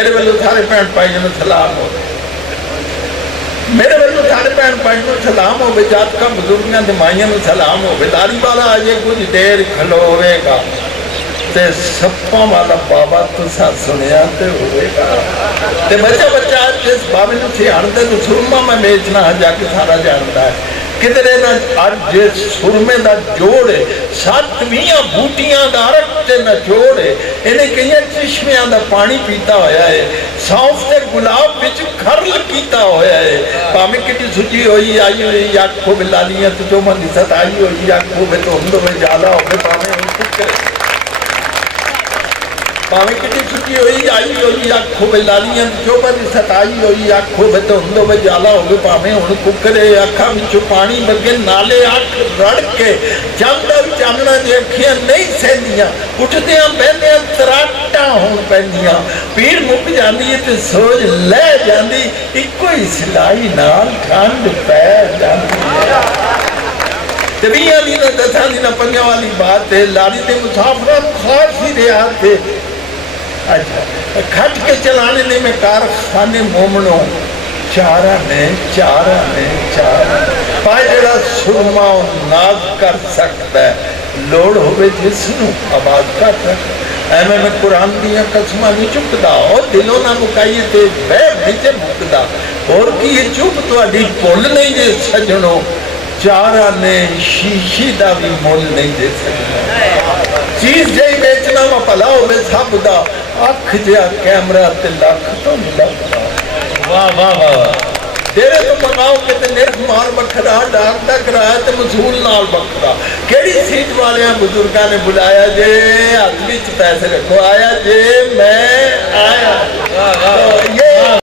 मेरे वालों सारे भैन भाइयों को सलाम हो, मेरे वालों सारे भैन भाइयों को सलाम हो, जातका बुजुर्गों के माइयों को सलाम हो। दारी वाला अजे कुछ देर खलोवेगा ते सप्पा वाला बाबा तुसा सुनिया ते होवेगा। ते बच्चा बच्चा जिस बाबे नूं सियाणदे तो सुरमा मैं बेचना जाके सारा जानता है किधरे ना अज सुरमे का जोड़ 7-20 बूटियां का अरक ते नचोड़ इन्हें कई चिश्मियां का पानी पीता होया है, सौंफ ते गुलाब विच खरल कीता होया है। भावें कितनी सुची हुई आई हुई आखो बिलालियां तो जो मन सताई हुई आखो में तो धुंध में ज्यादा हो, भावें कितनी छुट्टी हुई आई हुई आखो में लालियां जो बड़ी सताई हुई आखो में तो हुंदो में जाला हो गए। भावें हुण कुकरे अखा विचों पानी वर्गे नाले अख रड़ के चांदा चानना दी अखियां नहीं सहंदियां, उठदियां बहदियां तराटा होण पैंदियां, पीड़ मुक जांदी है ते सोच लै जांदी, इक्को ही सिलाई नाल ठंड पै जांदी है। तबिया दी ना 10 दिन 5 वाली बात है, लाड़ी दे मुसाफिरां नूं खास ही रिहा थे। अच्छा खट के चलाने ने में कारखाने मोमनो चारा ने पाए जड़ा सुरमा नाज कर सकता है, लोड़ होवे जिसनू आबाद कर सकता। एवं मैं कुरान दियां कसमां नहीं चुकदा और दिलों ना मुकाइए ते बह नहीं मुकदा। और की ये चुप तुहाडी भुल नहीं जे सजणो, चारा ने शीशी का भी मुल नहीं दे सकता। चीज जी बेचना वा भला होवे सब दा, अख जिहा कैमरा ते लख तो लगदा। वाह वाह वाह, तेरे तो मंगाओ कि निर्ख माल बखरा, डाक का किराया तो मसूल नाल बखरा। केड़ी सीट वाले बुजुर्गों ने बुलाया जे, हाथ विच पैसे रखो, आया जे मैं